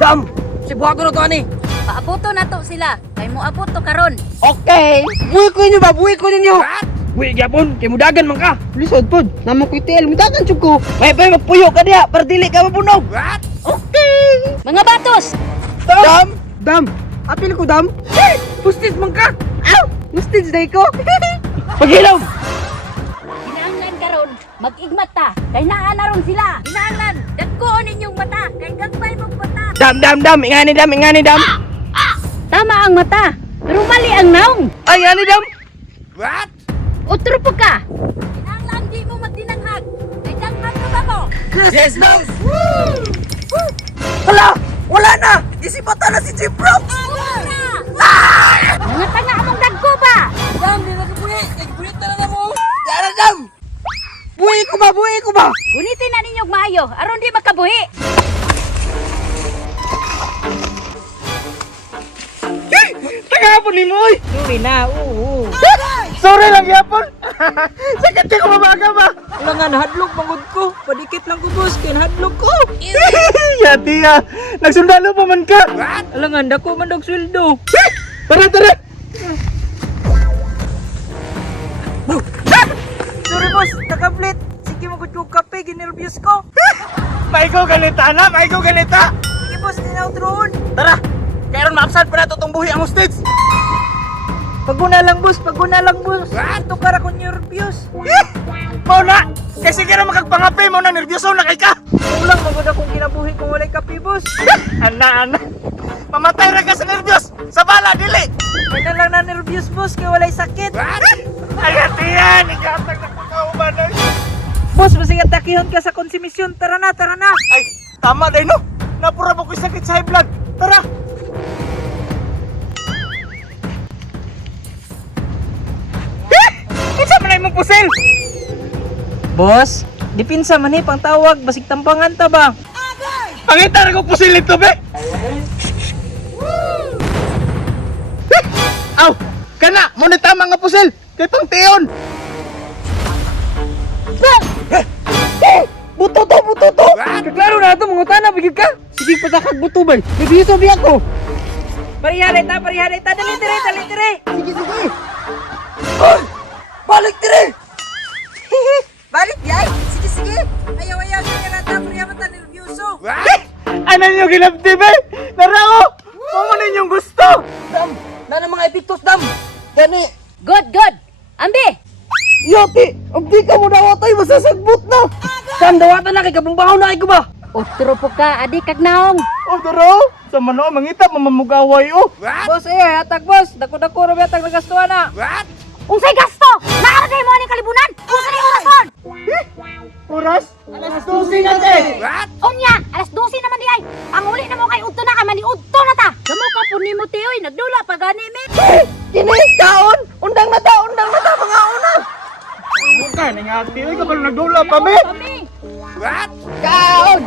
Dam! Sibuha ko na to, ani. Paabuto na to sila. Kay mo abuto karon. Okay! Buhay ko ninyo ba? Buhay ko ninyo! Buhay gyapon, kay mudagan man ka. Lisod pod, naman ko itil, mudagan jud ko. May magpuyo ka diya, para dili ka mapunog. Okay! Mga batos! Dam! Dam, apil ko dam. Pustis man ka! Aw, mustig day ko. Paghilaw! Hinahanglan karon, mag-igmat ta. Kay naa na ron sila. Hinahanglan, dagkoon ninyong mata. Kay gagmay mong mata. Dam! Ingani dam! Tama ang mata, pero mali ang naong. Ay, ani dam! Utro po ka. Hinahanglan di mo magdinanghag. Kay dagmay mo ba mo? Yes, dam! Hala! Wala na! Isipata na si Jeep Rock! Mga tanga among dagko ba? Dam, di na kabuhi! Nagbulit na lang mo! Yara, dam! Buhay ko ba? Gunitin na ninyong maayo, aron di makabuhi. Tagahapon ni mo, oy! Sorry na, oo. Sorry lang, yapon! Sakit ka kumabaga ba? Wala nga, nahadlok mangod ko. Padikit lang ko, boss, kaya nahadlok ko. Yati ah! Nagsundalo pa man ka! Alangan, dako man dog sweldo. Tara! Sorry, boss, nakaplit. Sige, magod ko kape, ginervyos ko. Maigo ganita na! Sige, boss, dinautroon. Tara! Kairon maapsan pa na itong buhi ang hostage! Paguna lang, boss. Ito kara ko nervyos. Mau na! Kasi kaya makagpangapi mo na nervyoso na kay ka! Ulang, magod akong kinabuhi kung walay kape, boss. Ana! Mamatay ra ka sa nervyos! Sa bala, dili! May na lang na nervyos, boss, kaya walay sakit. Ay, atiyan! Ikatag na pagkauban ay! Boss, masing atakihon ka sa konsumisyon. Tara na. Ay, tama day no! Napura mo ko sakit sa high blood! Tara! Isa man ay mong pusil! Boss, dipinsa man pang tawag, basig tampangan ta ba? Pangita na ko pusil nito, be! Aw! Kana! Muna tama nga pusil! Kay pang tiyon! Buto to! Kaklaro na ito, mga utana, bigit ka! Sige pa sa kagbuto ba? Bibiso biya ko! Parihalay ta, dali dire. Sige! Ay! Balik dire! Balik yay. Sige. Ayaw kaya na ta, pariyaman ta nervyoso. Ano nyo ginabdi, be? Narao! Kung ano yung gusto! Dam, na mga epiktos dam. Gani! Good. Ambi, Yati! Abdi ka mo na watay, masasagbot na! Dam, dawatan na kay kabumbahaw na ko ba? utro po ka, adi kag naong. O, daro! Sa mano, mangita, mamamugaway, oh! Boss, hatag boss. Dako-dako ra hatag nagastuhan na. Unsay gasto? Naara day mo ni kalibunan. Unsa ni orason? Oras? Alas 12 na, te! Unya, alas 12 naman di ay. Ang uli na mo kay udto na ka mani udto na ta. Kamo ka po ni mo tiyoy, nagdula pa gani mi. Kini, kaon! Undang na ta, mga una! Mukha, nangati, ay ka pala nagdula pa, be! Kami. Kaon!